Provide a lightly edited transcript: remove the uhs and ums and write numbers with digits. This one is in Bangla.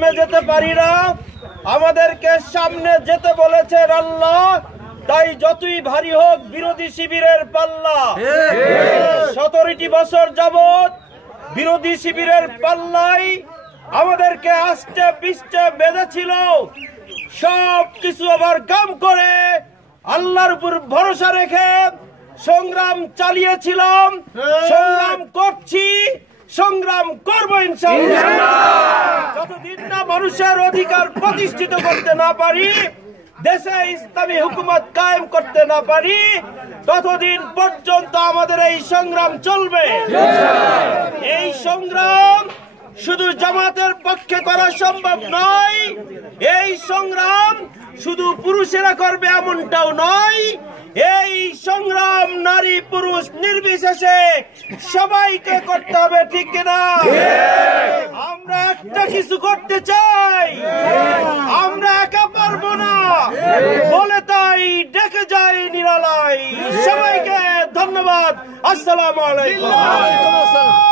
থেমে যেতে পারি না, আমাদেরকে সামনে যেতে বলেছেন আল্লাহ। তাই যতই ভারী হোক বিরোধী শিবিরের পাল্লা, 17টি বছর যাবত বিরোধী শিবিরের পাল্লাই আমাদেরকে আস্তে পিষ্টে বেঁধেছিল। সব কিছু ওভারকাম করে আল্লাহর উপর ভরসা রেখে সংগ্রাম চালিয়েছিলাম, সংগ্রাম করছি, সংগ্রাম করবো ইনশাআল্লাহ। যতদিন না মানুষের অধিকার প্রতিষ্ঠিত করতে না পারি, দেশে ইসলামী হুকুমত কায়েম করতে না পারি, ততদিন পর্যন্ত আমাদের এই সংগ্রাম চলবে। এই সংগ্রাম শুধু জামাতের পক্ষে করা সম্ভব নয়, এই সংগ্রাম শুধু পুরুষেরা করবে এমনটাও নয়। এই সংগ্রাম নারী পুরুষ নির্বিশেষে সবাইকে করতে হবে, ঠিক কিনা? আমরা একটা কিছু করতে চাই, আমরা একা পারবো না বলে তাই ডেকে যাই নিরালায়। সবাইকে ধন্যবাদ। আসসালামু আলাইকুম।